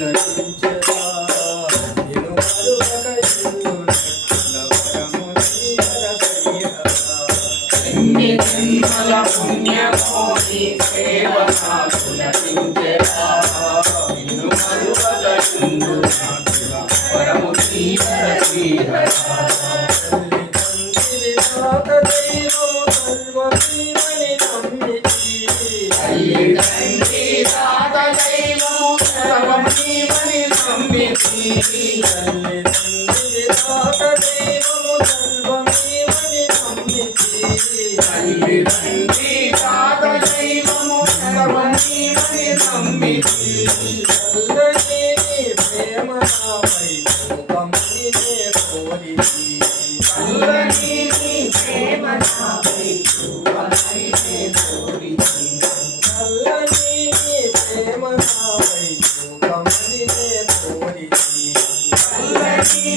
పులకించెరా నిన్ను మరువక ఇందునట్ల వరము నీవరసయ్యా ఎన్ని జన్మల పుణ్యమో నీ సేవ పులకించెరా నిన్ను మరువక ఇందునట్ల వరము నీవరసయ్యా తల్లి తండ్రి తాత దైవము సర్వము నీవని నమ్మితి తల్లి తండ్రి తాత దైవము సర్వము నీవని నమ్మితి చల్లని ప్రేమ నాపై చూపమని నే కోరితి చల్లని నీ ప్రేమ నాపై చూపమని నే కోరితి చల్లని ప్రేమ నాపై చూపమని నే కోరితి చల్లని